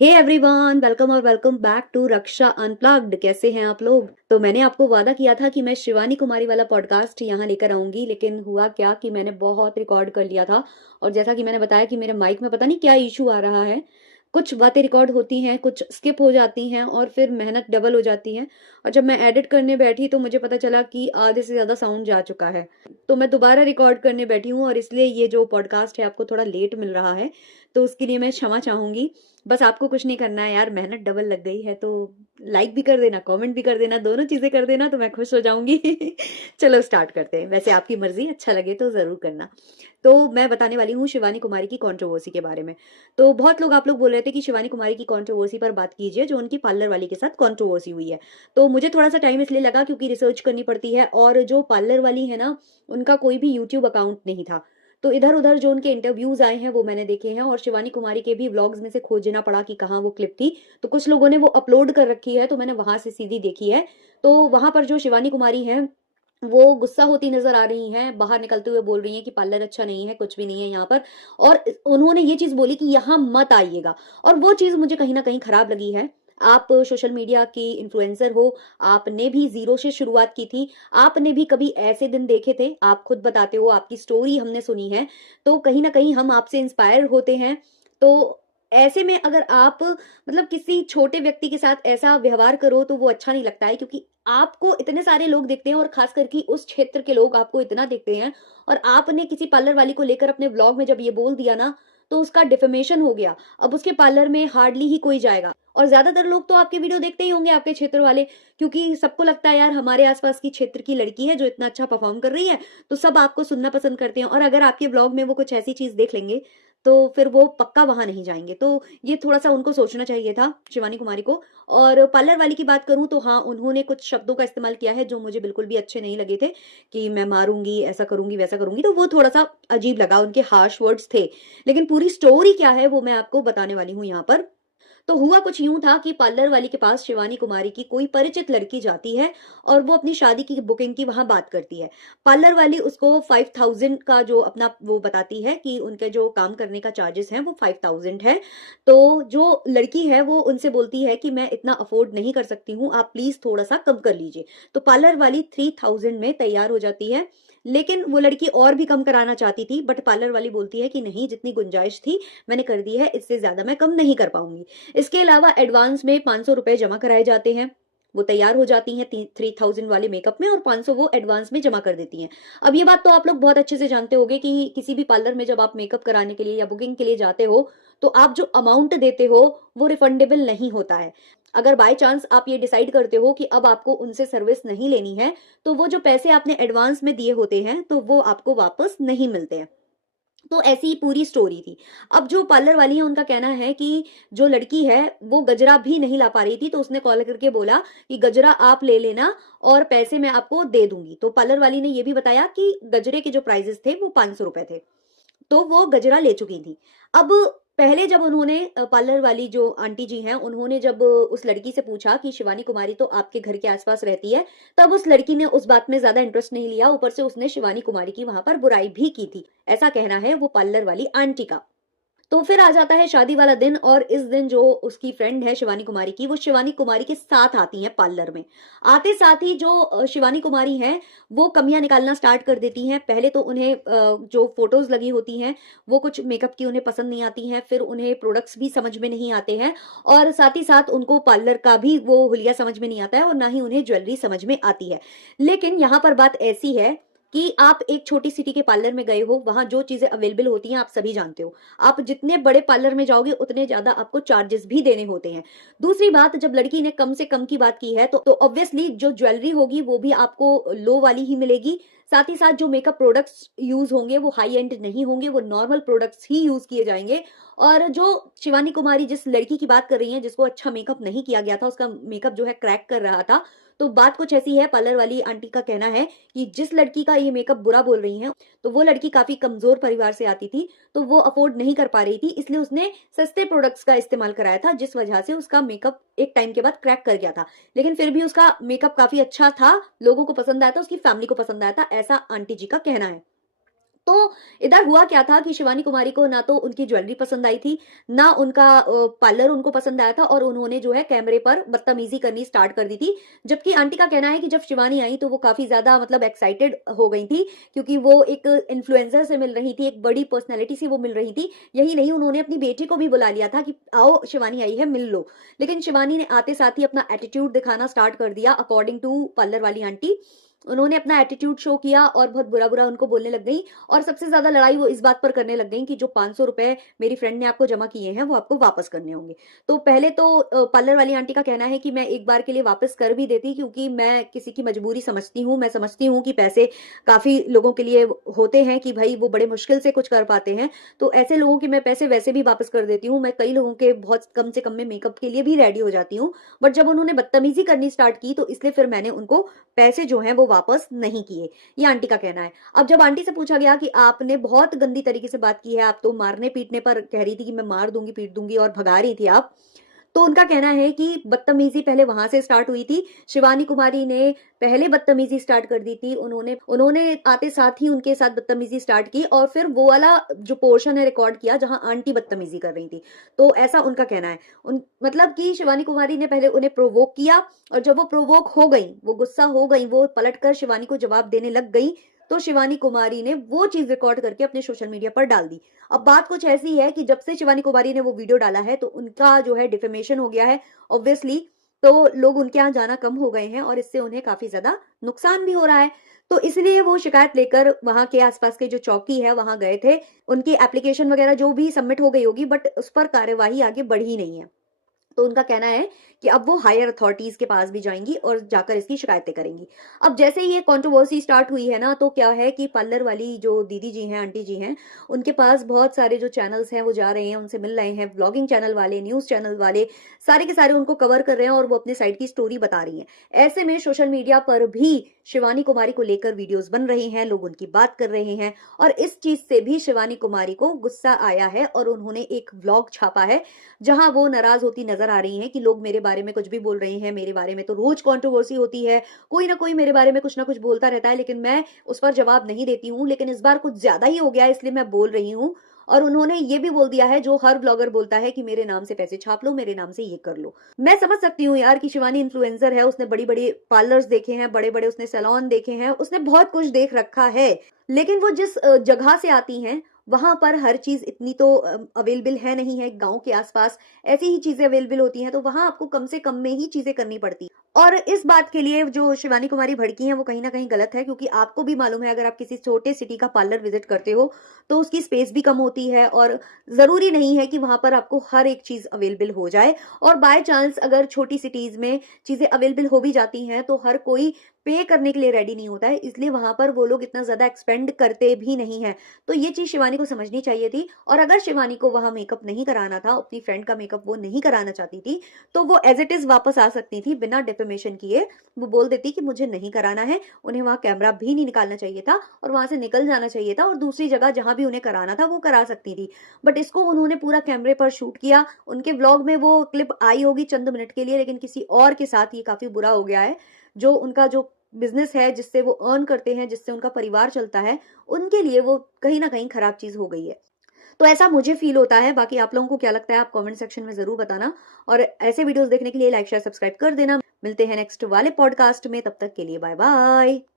हे everyone, welcome और welcome back to Raksha unplugged. कैसे हैं आप लोग? तो मैंने आपको वादा किया था कि मैं शिवानी कुमारी वाला पॉडकास्ट यहाँ लेकर आऊंगी, लेकिन हुआ क्या कि मैंने बहुत रिकॉर्ड कर लिया था। और जैसा कि मैंने बताया कि मेरे माइक में पता नहीं क्या इशू आ रहा है। कुछ बातें रिकॉर्ड होती हैं, कुछ स्किप हो जाती हैं और फिर मेहनत डबल हो जाती है। और जब मैं एडिट करने बैठी तो मुझे पता चला कि आधे से ज्यादा साउंड जा चुका है। तो मैं दोबारा रिकॉर्ड करने बैठी हूँ और इसलिए ये जो पॉडकास्ट है आपको थोड़ा लेट मिल रहा है। तो उसके लिए मैं क्षमा चाहूंगी। बस आपको कुछ नहीं करना है यार, मेहनत डबल लग गई है तो लाइक भी कर देना, कमेंट भी कर देना, दोनों चीजें कर देना तो मैं खुश हो जाऊंगी। चलो स्टार्ट करते हैं। वैसे आपकी मर्जी, अच्छा लगे तो जरूर करना। तो मैं बताने वाली हूँ शिवानी कुमारी की कंट्रोवर्सी के बारे में। तो बहुत लोग, आप लोग बोल रहे थे कि शिवानी कुमारी की कंट्रोवर्सी पर बात कीजिए, जो उनकी पार्लर वाली के साथ कंट्रोवर्सी हुई है। तो मुझे थोड़ा सा टाइम इसलिए लगा क्योंकि रिसर्च करनी पड़ती है, और जो पार्लर वाली है ना, उनका कोई भी यूट्यूब अकाउंट नहीं था। तो इधर उधर जो उनके इंटरव्यूज आए हैं वो मैंने देखे हैं, और शिवानी कुमारी के भी व्लॉग्स में से खोजना पड़ा कि कहाँ वो क्लिप थी। तो कुछ लोगों ने वो अपलोड कर रखी है, तो मैंने वहां से सीधी देखी है। तो वहां पर जो शिवानी कुमारी है वो गुस्सा होती नजर आ रही हैं, बाहर निकलते हुए बोल रही हैं कि पार्लर अच्छा नहीं है, कुछ भी नहीं है यहाँ पर। और उन्होंने ये चीज बोली कि यहाँ मत आइएगा। और वो चीज मुझे कहीं ना कहीं खराब लगी है। आप सोशल मीडिया की इन्फ्लुएंसर हो, आपने भी जीरो से शुरुआत की थी। आपने भी कभी ऐसे दिन देखे थे? आप खुद बताते हो, आपकी स्टोरी हमने सुनी है। तो कहीं ना कहीं हम आपसे इंस्पायर होते हैं। तो ऐसे में अगर आप मतलब किसी छोटे व्यक्ति के साथ ऐसा व्यवहार करो तो वो अच्छा नहीं लगता है, क्योंकि आपको इतने सारे लोग देखते हैं और खास करके उस क्षेत्र के लोग आपको इतना देखते हैं। और आपने किसी पार्लर वाली को लेकर अपने ब्लॉग में जब ये बोल दिया ना, तो उसका डिफेमेशन हो गया। अब उसके पार्लर में हार्डली ही कोई जाएगा, और ज्यादातर लोग तो आपके वीडियो देखते ही होंगे, आपके क्षेत्र वाले। क्योंकि सबको लगता है यार, हमारे आसपास की क्षेत्र की लड़की है जो इतना अच्छा परफॉर्म कर रही है, तो सब आपको सुनना पसंद करते हैं। और अगर आपके ब्लॉग में वो कुछ ऐसी चीज देख लेंगे तो फिर वो पक्का वहां नहीं जाएंगे। तो ये थोड़ा सा उनको सोचना चाहिए था, शिवानी कुमारी को। और पार्लर वाली की बात करूं तो हाँ, उन्होंने कुछ शब्दों का इस्तेमाल किया है जो मुझे बिल्कुल भी अच्छे नहीं लगे थे, कि मैं मारूंगी, ऐसा करूंगी, वैसा करूंगी। तो वो थोड़ा सा अजीब लगा, उनके हार्श वर्ड्स थे। लेकिन पूरी स्टोरी क्या है वो मैं आपको बताने वाली हूँ यहाँ पर। तो हुआ कुछ यूं था कि पार्लर वाली के पास शिवानी कुमारी की कोई परिचित लड़की जाती है, और वो अपनी शादी की बुकिंग की वहां बात करती है। पार्लर वाली उसको 5000 का जो अपना वो बताती है कि उनके जो काम करने का चार्जेस हैं वो 5000 है। तो जो लड़की है वो उनसे बोलती है कि मैं इतना अफोर्ड नहीं कर सकती हूँ, आप प्लीज थोड़ा सा कम कर लीजिए। तो पार्लर वाली 3000 में तैयार हो जाती है। लेकिन वो लड़की और भी कम कराना चाहती थी, बट पार्लर वाली बोलती है कि नहीं, जितनी गुंजाइश थी मैंने कर दी है, इससे ज्यादा मैं कम नहीं कर पाऊंगी। इसके अलावा एडवांस में 500 रुपए जमा कराए जाते हैं। वो तैयार हो जाती हैं 3000 वाले मेकअप में, और 500 वो एडवांस में जमा कर देती हैं। अब ये बात तो आप लोग बहुत अच्छे से जानते होंगे कि किसी भी पार्लर में जब आप मेकअप कराने के लिए या बुकिंग के लिए जाते हो, तो आप जो अमाउंट देते हो वो रिफंडेबल नहीं होता है। अगर बाय चांस आप ये डिसाइड करते हो कि अब आपको उनसे सर्विस नहीं लेनी है, तो वो जो पैसे आपने एडवांस में दिए होते हैं तो वो आपको वापस नहीं मिलते हैं। तो ऐसी ही पूरी स्टोरी थी। अब जो पार्लर वाली है उनका कहना है कि जो लड़की है वो गजरा भी नहीं ला पा रही थी, तो उसने कॉल करके बोला कि गजरा आप ले लेना और पैसे मैं आपको दे दूंगी। तो पार्लर वाली ने ये भी बताया कि गजरे के जो प्राइजेस थे वो 500 रुपए थे। तो वो गजरा ले चुकी थी। अब पहले जब उन्होंने पार्लर वाली जो आंटी जी हैं, उन्होंने जब उस लड़की से पूछा कि शिवानी कुमारी तो आपके घर के आसपास रहती है, तब उस लड़की ने उस बात में ज्यादा इंटरेस्ट नहीं लिया। ऊपर से उसने शिवानी कुमारी की वहां पर बुराई भी की थी, ऐसा कहना है वो पार्लर वाली आंटी का। तो फिर आ जाता है शादी वाला दिन, और इस दिन जो उसकी फ्रेंड है शिवानी कुमारी की, वो शिवानी कुमारी के साथ आती हैं पार्लर में। आते साथ ही जो शिवानी कुमारी हैं वो कमियां निकालना स्टार्ट कर देती हैं। पहले तो उन्हें जो फोटोज लगी होती हैं वो कुछ मेकअप की उन्हें पसंद नहीं आती हैं, फिर उन्हें प्रोडक्ट्स भी समझ में नहीं आते हैं, और साथ ही साथ उनको पार्लर का भी वो हुलिया समझ में नहीं आता है, और ना ही उन्हें ज्वेलरी समझ में आती है। लेकिन यहाँ पर बात ऐसी है कि आप एक छोटी सिटी के पार्लर में गए हो, वहां जो चीजें अवेलेबल होती हैं आप सभी जानते हो। आप जितने बड़े पार्लर में जाओगे उतने ज्यादा आपको चार्जेस भी देने होते हैं। दूसरी बात, जब लड़की ने कम से कम की बात की है तो ऑब्वियसली जो ज्वेलरी होगी वो भी आपको लो वाली ही मिलेगी। साथ ही साथ जो मेकअप प्रोडक्ट्स यूज होंगे वो हाई एंड नहीं होंगे, वो नॉर्मल प्रोडक्ट्स ही यूज किए जाएंगे। और जो शिवानी कुमारी जिस लड़की की बात कर रही है जिसको अच्छा मेकअप नहीं किया गया था, उसका मेकअप जो है क्रैक कर रहा था। तो बात कुछ ऐसी है, पार्लर वाली आंटी का कहना है कि जिस लड़की का ये मेकअप बुरा बोल रही है, तो वो लड़की काफी कमजोर परिवार से आती थी, तो वो अफोर्ड नहीं कर पा रही थी, इसलिए उसने सस्ते प्रोडक्ट्स का इस्तेमाल कराया था, जिस वजह से उसका मेकअप एक टाइम के बाद क्रैक कर गया था। लेकिन फिर भी उसका मेकअप काफी अच्छा था, लोगों को पसंद आया था, उसकी फैमिली को पसंद आया था, ऐसा आंटी जी का कहना है। तो इधर हुआ क्या था कि शिवानी कुमारी को ना तो उनकी ज्वेलरी पसंद आई थी, ना उनका पार्लर उनको पसंद आया था, और उन्होंने जो है कैमरे पर बदतमीजी करनी स्टार्ट कर दी थी। जबकि आंटी का कहना है कि जब शिवानी आई तो वो काफी ज्यादा मतलब एक्साइटेड हो गई थी, क्योंकि वो एक इन्फ्लुएंसर से मिल रही थी, एक बड़ी पर्सनैलिटी से वो मिल रही थी। यही नहीं, उन्होंने अपनी बेटी को भी बुला लिया था कि आओ शिवानी आई है, मिल लो। लेकिन शिवानी ने आते साथ ही अपना एटीट्यूड दिखाना स्टार्ट कर दिया। अकॉर्डिंग टू पार्लर वाली आंटी, उन्होंने अपना एटीट्यूड शो किया और बहुत बुरा बुरा उनको बोलने लग गई। और सबसे ज्यादा लड़ाई वो इस बात पर करने लग गई कि जो 500 रुपए मेरी फ्रेंड ने आपको जमा किए हैं वो आपको वापस करने होंगे। तो पहले तो पार्लर वाली आंटी का कहना है कि मैं एक बार के लिए वापस कर भी देती, क्योंकि मैं किसी की मजबूरी समझती हूँ। मैं समझती हूँ कि पैसे काफी लोगों के लिए होते हैं कि भाई वो बड़े मुश्किल से कुछ कर पाते हैं, तो ऐसे लोगों के मैं पैसे वैसे भी वापस कर देती हूँ। मैं कई लोगों के बहुत कम से कम में मेकअप के लिए भी रेडी हो जाती हूँ, बट जब उन्होंने बदतमीजी करनी स्टार्ट की तो इसलिए फिर मैंने उनको पैसे जो हैं वो वापस नहीं किए। ये आंटी का कहना है। अब जब आंटी से पूछा गया कि आपने बहुत गंदी तरीके से बात की है, आप तो मारने पीटने पर कह रही थी कि मैं मार दूंगी पीट दूंगी और भगा रही थी आप, तो उनका कहना है कि बदतमीजी पहले वहां से स्टार्ट हुई थी। शिवानी कुमारी ने पहले बदतमीजी स्टार्ट कर दी थी। उन्होंने उन्होंने आते साथ ही उनके साथ बदतमीजी स्टार्ट की, और फिर वो वाला जो पोर्शन है रिकॉर्ड किया जहां आंटी बदतमीजी कर रही थी। तो ऐसा उनका कहना है। मतलब कि शिवानी कुमारी ने पहले उन्हें प्रोवोक किया, और जब वो प्रोवोक हो गई, वो गुस्सा हो गई, वो पलटकर शिवानी को जवाब देने लग गई, तो शिवानी कुमारी ने वो चीज रिकॉर्ड करके अपने सोशल मीडिया पर डाल दी। अब बात कुछ ऐसी है कि जब से शिवानी कुमारी ने वो वीडियो डाला है तो उनका जो है डिफेमेशन हो गया है ऑब्वियसली। तो लोग उनके यहाँ जाना कम हो गए हैं और इससे उन्हें काफी ज्यादा नुकसान भी हो रहा है। तो इसलिए वो शिकायत लेकर वहां के आसपास के जो चौकी है वहां गए थे। उनकी एप्लीकेशन वगैरह जो भी सबमिट हो गई होगी, बट उस पर कार्यवाही आगे बढ़ी नहीं है। तो उनका कहना है कि अब वो हायर अथॉरिटीज के पास भी जाएंगी और जाकर इसकी शिकायतें करेंगी। अब जैसे ही ये कंट्रोवर्सी स्टार्ट हुई है ना, तो क्या है कि पार्लर वाली जो दीदी जी हैं, आंटी जी हैं, उनके पास बहुत सारे जो चैनल्स हैं वो जा रहे हैं, उनसे मिल रहे हैं, ब्लॉगिंग चैनल वाले, न्यूज चैनल वाले, सारे के सारे उनको कवर कर रहे हैं और वो अपने साइड की स्टोरी बता रही हैं। ऐसे में सोशल मीडिया पर भी शिवानी कुमारी को लेकर वीडियोस बन रहे हैं, लोग उनकी बात कर रहे हैं, और इस चीज से भी शिवानी कुमारी को गुस्सा आया है और उन्होंने एक व्लॉग छापा है जहां वो नाराज होती नजर आ रही हैं कि लोग मेरे बारे में कुछ भी बोल रहे हैं, मेरे बारे में तो रोज कंट्रोवर्सी होती है, कोई ना कोई मेरे बारे में कुछ ना कुछ बोलता रहता है, लेकिन मैं उस पर जवाब नहीं देती हूँ। लेकिन इस बार कुछ ज्यादा ही हो गया है, इसलिए मैं बोल रही हूँ। और उन्होंने ये भी बोल दिया है जो हर ब्लॉगर बोलता है कि मेरे नाम से पैसे छाप लो, मेरे नाम से ये कर लो। मैं समझ सकती हूँ यार कि शिवानी इन्फ्लुएंसर है, उसने बड़ी बड़ी पार्लर्स देखे हैं, बड़े बड़े उसने सैलून देखे हैं, उसने बहुत कुछ देख रखा है। लेकिन वो जिस जगह से आती हैं वहां पर हर चीज इतनी तो अवेलेबल है नहीं है। गांव के आसपास ऐसी ही चीजें अवेलेबल होती हैं, तो वहां आपको कम से कम में ही चीजें करनी पड़ती हैं। और इस बात के लिए जो शिवानी कुमारी भड़की है वो कहीं ना कहीं गलत है, क्योंकि आपको भी मालूम है अगर आप किसी छोटे सिटी का पार्लर विजिट करते हो तो उसकी स्पेस भी कम होती है, और जरूरी नहीं है कि वहां पर आपको हर एक चीज अवेलेबल हो जाए। और बाय चांस अगर छोटी सिटीज में चीजें अवेलेबल हो भी जाती हैं तो हर कोई पे करने के लिए रेडी नहीं होता है, इसलिए वहां पर वो लोग इतना ज्यादा एक्सपेंड करते भी नहीं है। तो ये चीज शिवानी को समझनी चाहिए थी। और अगर शिवानी को वहां मेकअप नहीं कराना था, अपनी फ्रेंड का मेकअप वो नहीं कराना चाहती थी, तो वो एज इट इज वापस आ सकती थी बिना डिफेमेशन किए। वो बोल देती कि मुझे नहीं कराना है, उन्हें वहां कैमरा भी नहीं निकालना चाहिए था और वहां से निकल जाना चाहिए था और दूसरी जगह जहां भी उन्हें कराना था वो करा सकती थी। बट इसको उन्होंने पूरा कैमरे पर शूट किया। उनके व्लॉग में वो क्लिप आई होगी चंद मिनट के लिए, लेकिन किसी और के साथ ये काफी बुरा हो गया है। जो उनका जो बिजनेस है, जिससे वो अर्न करते हैं, जिससे उनका परिवार चलता है, उनके लिए वो कहीं ना कहीं खराब चीज हो गई है। तो ऐसा मुझे फील होता है। बाकी आप लोगों को क्या लगता है आप कमेंट सेक्शन में जरूर बताना, और ऐसे वीडियोस देखने के लिए लाइक शेयर सब्सक्राइब कर देना। मिलते हैं नेक्स्ट वाले पॉडकास्ट में, तब तक के लिए बाय बाय।